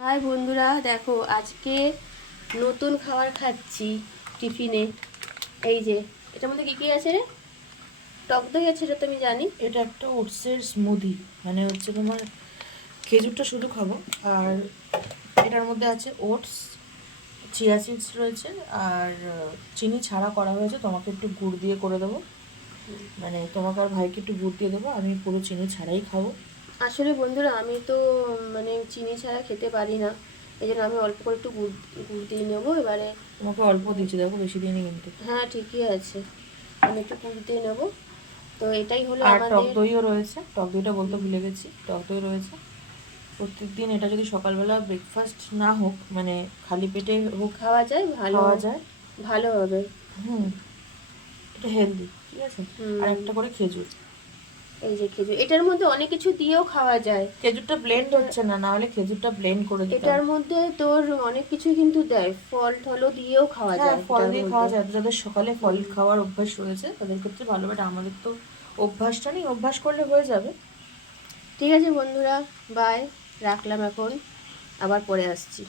High বন্ধুরা, দেখো আজকে নতুন খাবার খাচ্ছি টিফিনে। এই যে এটার মধ্যে কি কি আছে রে? টক দই আছে, এটা তো আমি জানি। এটা একটা ওটসের স্মুদি, মানে হচ্ছে তোমার খেজুরটা শুধু খাবো, আর এটার মধ্যে আছে ওটস, চিয়া সিডস রয়েছে, আর চিনি ছাড়া করা হয়েছে। তোমাকে একটু গুড় দিয়ে করে দেবো, মানে তোমাকে আর ভাইকে একটু গুড় দিয়ে দেবো, আমি পুরো চিনি ছাড়াই খাবো। আসলে বন্ধুরা, আমি তো মানে চিনি ছাড়া খেতে পারি না, এই জন্য আমি অল্প করে একটু গুড় গুড় দিয়ে নেবো এবারে। তোমাকে অল্প দিচ্ছি, দেখো বেশি দিইনি কিন্তু। হ্যাঁ, ঠিকই আছে, আমি একটু গুড় দিয়ে নেবো। তো এটাই হলো আর টক আমাদের। দইও রয়েছে, টক দইটা বলতে ভুলে গেছি, টক দই রয়েছে। প্রত্যেক দিন এটা যদি সকালবেলা ব্রেকফাস্ট না হোক, মানে খালি পেটে হোক, খাওয়া যায়, ভালো খাওয়া যায়। ভালো হবে। হুম, এটা হেলদি, ঠিক আছে। আর হুম, একটা করে খেজুর। এই যে খেজুর, এটার মধ্যে অনেক কিছু দিয়েও খাওয়া যায়। খেজুরটা ব্লেন্ড এটা হচ্ছে না, না হলে খেজুরটা ব্লেন্ড করে দিতাম। এটার মধ্যে তোর অনেক কিছু কিন্তু দেয়, ফল টলও দিয়েও খাওয়া হ্যাঁ, যায় ফল এটার দিয়ে খাওয়া মধ্যে। যায়, যাদের সকালে ফল হুম, খাওয়ার অভ্যাস রয়েছে তাদের ক্ষেত্রে ভালো, বাট আমাদের তো অভ্যাসটা নেই, অভ্যাস করলে হয়ে যাবে। ঠিক আছে বন্ধুরা, বাই, রাখলাম এখন, আবার পরে আসছি।